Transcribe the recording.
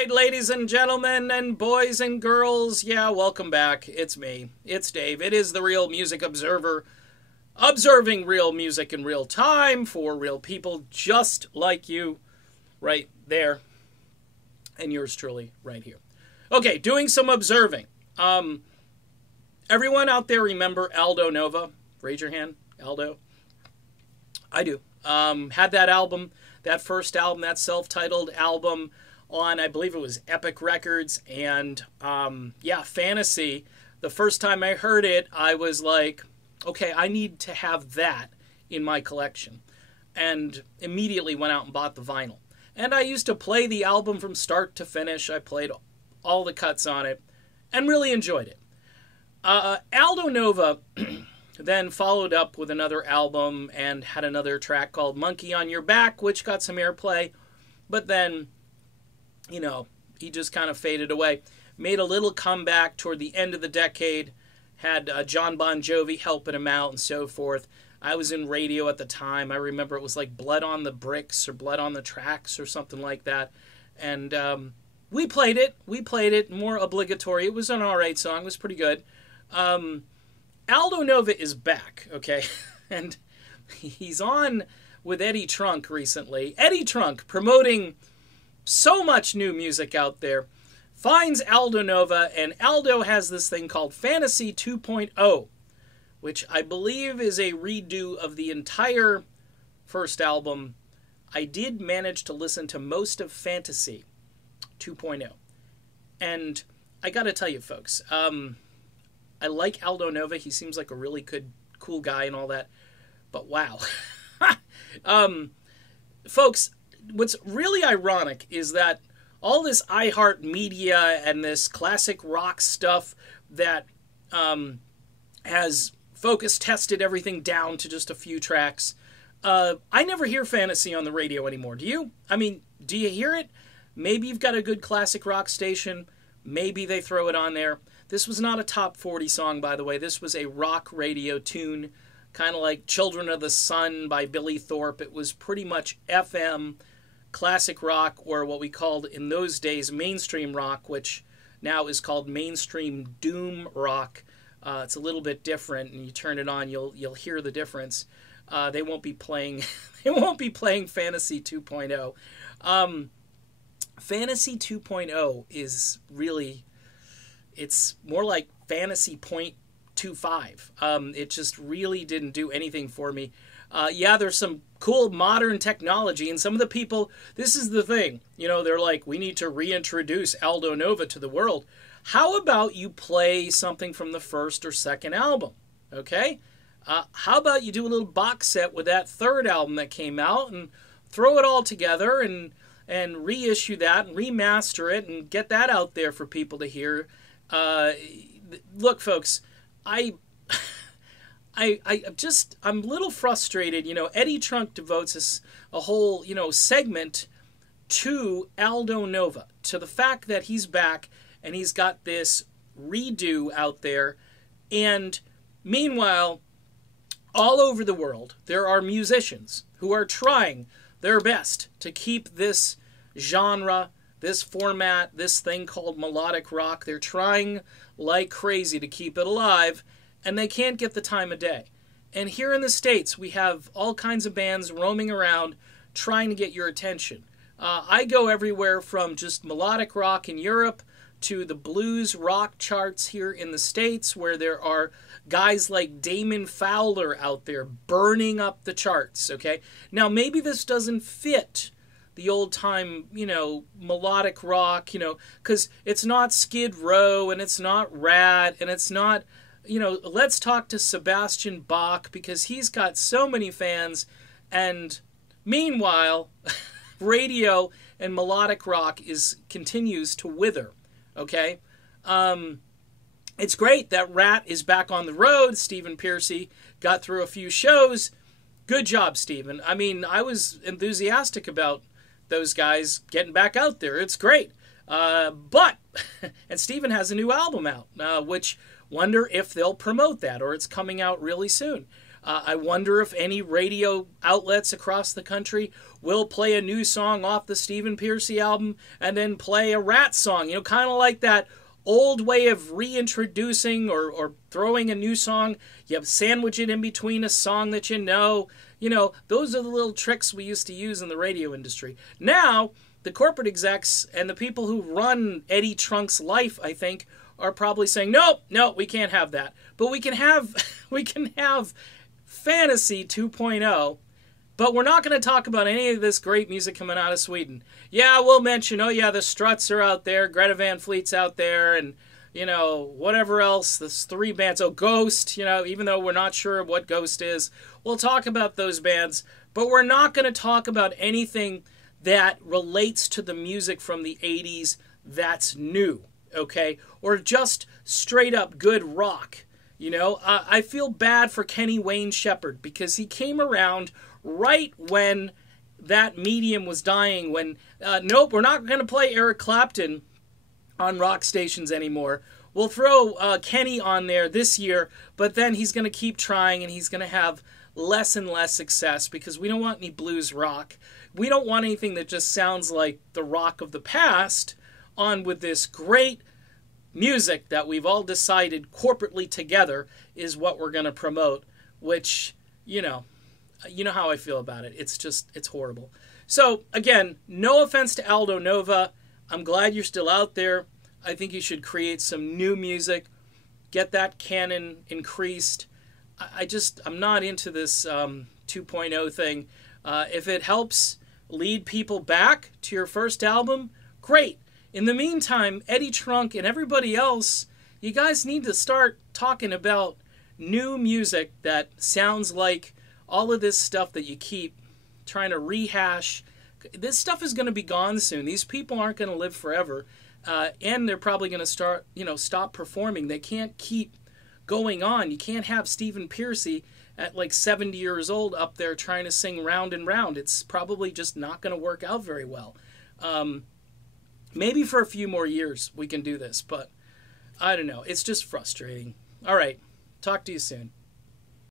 right, ladies and gentlemen, and boys and girls, yeah, welcome back. It's me. It's Dave. It is the Real Music Observer, observing real music in real time for real people just like you, right there, and yours truly right here. Okay, doing some observing. Everyone out there remember Aldo Nova? Raise your hand. Aldo. I do. Had that album, that first album, that self-titled album on, I believe it was Epic Records, and yeah, Fantasy. The first time I heard it, I was like, okay, I need to have that in my collection, and immediately went out and bought the vinyl. And I used to play the album from start to finish. I played all the cuts on it, and really enjoyed it. Aldo Nova then followed up with another album and had another track called Monkey on Your Back, which got some airplay, but then, you know, he just kind of faded away. Made a little comeback toward the end of the decade, had John Bon Jovi helping him out and so forth. I was in radio at the time. I remember it was like Blood on the Bricks or Blood on the Tracks or something like that. And we played it. We played it, more obligatory. It was an alright song. It was pretty good. Aldo Nova is back, okay? And he's on with Eddie Trunk recently. Eddie Trunk promoting so much new music out there, finds Aldo Nova, and Aldo has this thing called Fantasy 2.0, which I believe is a redo of the entire first album. I did manage to listen to most of Fantasy 2.0, and I gotta tell you folks, I like Aldo Nova. He seems like a really good, cool guy and all that, but wow. Folks, what's really ironic is that all this iHeartMedia and this classic rock stuff that has focus tested everything down to just a few tracks, I never hear Fantasy on the radio anymore. Do you? I mean, do you hear it? Maybe you've got a good classic rock station. Maybe they throw it on there. This was not a top 40 song, by the way. This was a rock radio tune, kind of like Children of the Sun by Billy Thorpe. It was pretty much FM classic rock, or what we called in those days mainstream rock, which now is called mainstream doom rock. It's a little bit different, and you turn it on, you'll hear the difference. They won't be playing Fantasy 2.0. Fantasy 2.0 is really, it's more like Fantasy 0.25. It just really didn't do anything for me. Yeah, there's some cool modern technology, and some of the people, this is the thing, you know, they're like, we need to reintroduce Aldo Nova to the world. How about you play something from the first or second album, okay? How about you do a little box set with that third album that came out and throw it all together and reissue that and remaster it and get that out there for people to hear. Look, folks, I'm a little frustrated. You know, Eddie Trunk devotes a whole, you know, segment to Aldo Nova, to the fact that he's back and he's got this redo out there. And meanwhile, all over the world, there are musicians who are trying their best to keep this genre, this format, this thing called melodic rock. They're trying like crazy to keep it alive, and they can't get the time of day. And here in the States, we have all kinds of bands roaming around trying to get your attention. I go everywhere from just melodic rock in Europe to the blues rock charts here in the States, where there are guys like Damon Fowler out there burning up the charts, okay? Now, maybe this doesn't fit the old-time, you know, melodic rock, you know, because it's not Skid Row, and it's not Rat, and it's not, you know, let's talk to Sebastian Bach, because he's got so many fans, and meanwhile, radio and melodic rock continues to wither, okay? It's great that Rat is back on the road. Stephen Pearcy got through a few shows. Good job, Stephen. I mean, I was enthusiastic about those guys getting back out there. It's great. But, and Stephen has a new album out, which wonder if they'll promote that, or it's coming out really soon. I wonder if any radio outlets across the country will play a new song off the Stephen Pearcy album and then play a Rat song. You know, kind of like that old way of reintroducing or throwing a new song. You have sandwich it in between a song that you know. You know, those are the little tricks we used to use in the radio industry. Now, the corporate execs and the people who run Eddie Trunk's life, I think, are probably saying, no, we can't have that. But we can have Fantasy 2.0, but we're not going to talk about any of this great music coming out of Sweden. Yeah, we'll mention, the Struts are out there, Greta Van Fleet's out there, and, whatever else, there's 3 bands. Oh, Ghost, even though we're not sure what Ghost is, we'll talk about those bands, but we're not going to talk about anything that relates to the music from the 80s that's new, okay? Or just straight up good rock. I feel bad for Kenny Wayne Shepherd because he came around right when that medium was dying, when, nope, we're not going to play Eric Clapton on rock stations anymore. We'll throw Kenny on there this year, but then he's going to keep trying and he's going to have less and less success because we don't want any blues rock. We don't want anything that just sounds like the rock of the past on with this great music that we've all decided corporately together is what we're going to promote, which, you know how I feel about it. It's horrible. So, again, no offense to Aldo Nova. I'm glad you're still out there. I think you should create some new music, get that canon increased. I'm not into this 2.0 thing. If it helps lead people back to your first album, great. In the meantime, Eddie Trunk and everybody else, you guys need to start talking about new music that sounds like all of this stuff that you keep trying to rehash. This stuff is going to be gone soon. These people aren't going to live forever. And they're probably going to stop performing. They can't keep going on. You can't have Stephen Pearcy at like 70 years old up there trying to sing Round and Round. It's probably just not going to work out very well. Maybe for a few more years we can do this, but I don't know. It's just frustrating. All right. Talk to you soon.